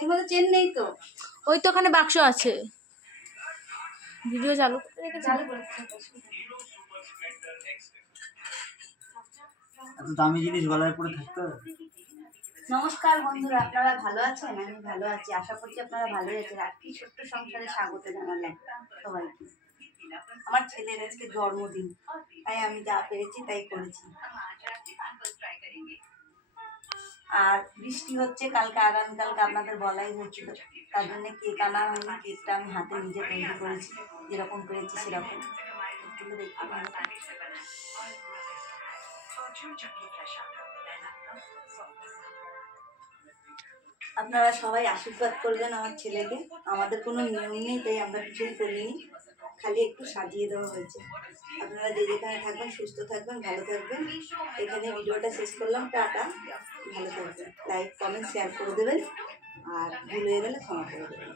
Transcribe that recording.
এর মধ্যে চেন নেই তো। ওই তো ওখানে বাক্স আছে। ভিডিও চালু করে এত দামি জিনিস গলায় পরে থাকতে হবে। নমস্কার বন্ধুরা, আপনারা ভালো আছেন? আমি ভালো আছি, আশা করছি আপনারা ভালোই আছেন। আর কি ছোট্ট সংসারে স্বাগত জানালাম সবাইকে। আমার ছেলের আজকে জন্মদিন, তাই আমি যা পেরেছি তাই করেছি। আর বৃষ্টি হচ্ছে, কালকে আগামীকালকে আপনাদের বলাই হয়েছিল, তার জন্য কেক আনা হয়নি। কেকটা আমি হাতে নিজে তৈরি করেছি, যেরকম করেছি সেরকম। কিন্তু দেখতে আপনারা সবাই আশীর্বাদ করবেন আমার ছেলেকে। আমাদের কোনো নিয়ম নেই, তাই আমরা কিছুই করিনি, খালি একটু সাজিয়ে দেওয়া হয়েছে। আপনারা যে যেখানে থাকবেন সুস্থ থাকবেন, ভালো থাকবেন। এখানে ভিডিওটা শেষ করলাম, টাটা, ভালো থাকবেন। লাইক কমেন্ট শেয়ার করে দেবেন, আর ভুলে গেলে ক্ষমা করে দেবেন।